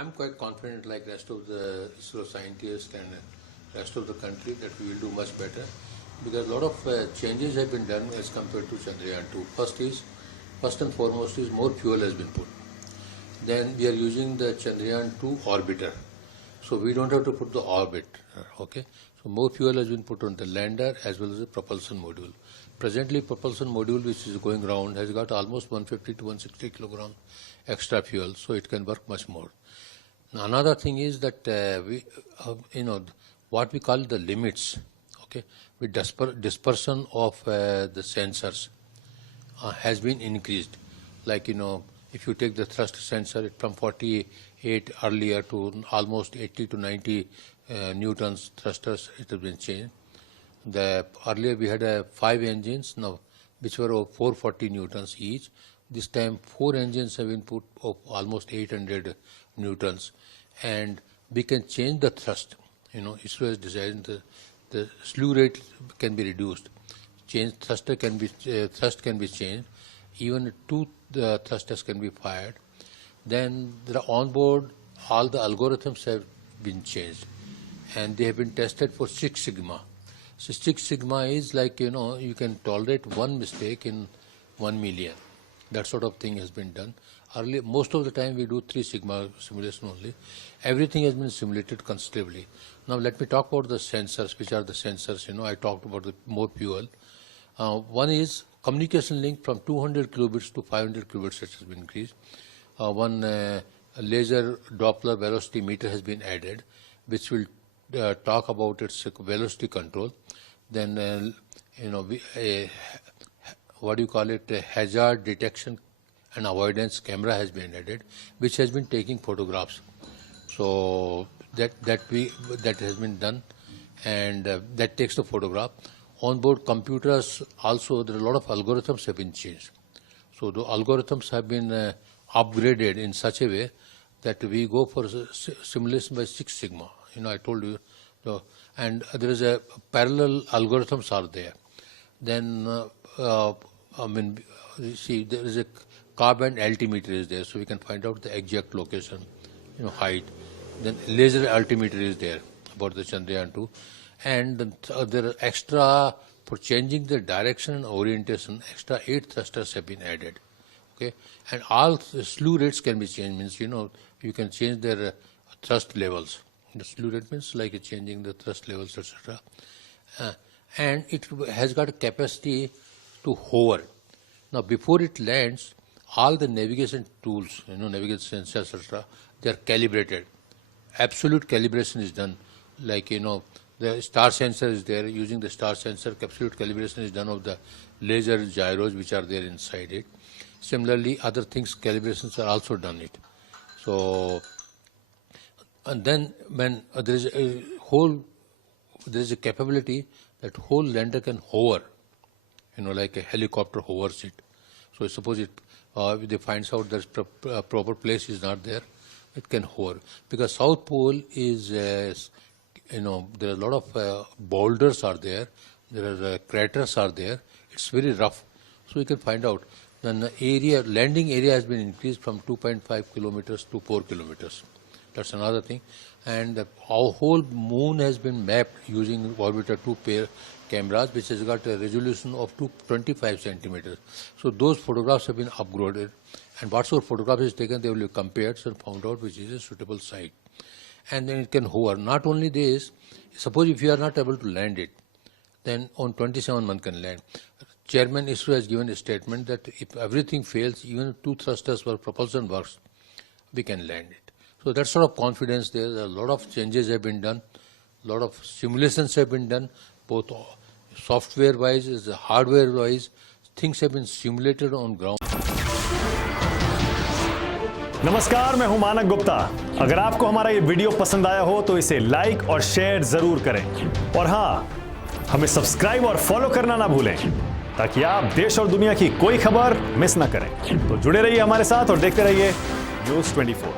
I'm quite confident, like rest of the ISRO scientists and rest of the country, that we will do much better, because a lot of changes have been done as compared to Chandrayaan-2. First and foremost is more fuel has been put. Then we are using the Chandrayaan-2 orbiter, so we don't have to put the orbit. Okay, so more fuel has been put on the lander as well as the propulsion module. Presently, propulsion module which is going around has got almost 150 to 160 kilograms extra fuel, so it can work much more. Now, another thing is that what we call the limits, okay, with dispersion of the sensors has been increased. Like, if you take the thrust sensor from 48 earlier to almost 80 to 90 newtons thrusters, it has been changed. Earlier we had 5 engines now, which were of 440 newtons each. This time 4 engines have been put of almost 800 newtons, and we can change the thrust. ISRO has designed the slew rate can be reduced. Thrust can be changed. Even 2 thrusters can be fired. Then on board, all the algorithms have been changed, and they have been tested for 6 sigma. So 6 sigma is like, you can tolerate one mistake in 1 million. That sort of thing has been done. Earlier, most of the time we do 3 sigma simulation only. Everything has been simulated considerably. Now let me talk about the sensors. Which are the sensors? I talked about the more fuel. One is communication link from 200 kilobits to 500 kilobits, which has been increased. One laser Doppler velocity meter has been added, which will talk about its velocity control. Then, what do you call it? A hazard detection and avoidance camera has been added, which has been taking photographs. So that has been done, and that takes the photograph. Onboard computers also, there are a lot of algorithms have been changed. So the algorithms have been upgraded in such a way that we go for simulation by 6 sigma. I told you. And there is a parallel algorithms are there. Then, see, there is a carbon altimeter is there, so we can find out the exact location, height. Then laser altimeter is there about the Chandrayaan-2. And there are extra, for changing the direction and orientation, extra 8 thrusters have been added. Okay, and all the slew rates can be changed, means, you can change their thrust levels. The slew rate means like changing the thrust levels, etc. And it has got a capacity to hover. Now, before it lands, all the navigation tools, navigation sensors, etc., they are calibrated. Absolute calibration is done. Like, the star sensor is there. Using the star sensor, absolute calibration is done of the laser gyros which are there inside it. Similarly, other things, calibrations are also done it. So, and then when there is a capability that whole lander can hover, like a helicopter hovers it. So suppose if they finds out there's proper place is not there, it can hover. Because South Pole is, there are a lot of boulders are there, there are craters are there, it's very rough. So you can find out. Then the landing area has been increased from 2.5 kilometers to 4 kilometers. That's another thing. And our whole moon has been mapped using Orbiter 2 pair cameras, which has got a resolution of 225 centimeters. So those photographs have been upgraded, and whatsoever photograph is taken, they will be compared and found out which is a suitable site. And then it can hover. Not only this, suppose if you are not able to land it, then on 27 one can land. Chairman ISRO has given a statement that if everything fails, even if 2 thrusters for propulsion works, we can land it. So that sort of confidence there. A lot of changes have been done, a lot of simulations have been done, both software-wise as hardware-wise. Things have been simulated on ground. नमस्कार, मैं हूं मानक गुप्ता। अगर आपको हमारा ये video पसंद आया हो तो इसे लाइक और शेयर जरूर करें, और हां, हमें सब्सक्राइब और फॉलो करना ना भूलें, ताकि आप देश और दुनिया की कोई खबर मिस ना करें। तो जुड़े रहिए हमारे साथ और देखते रहिए News 24।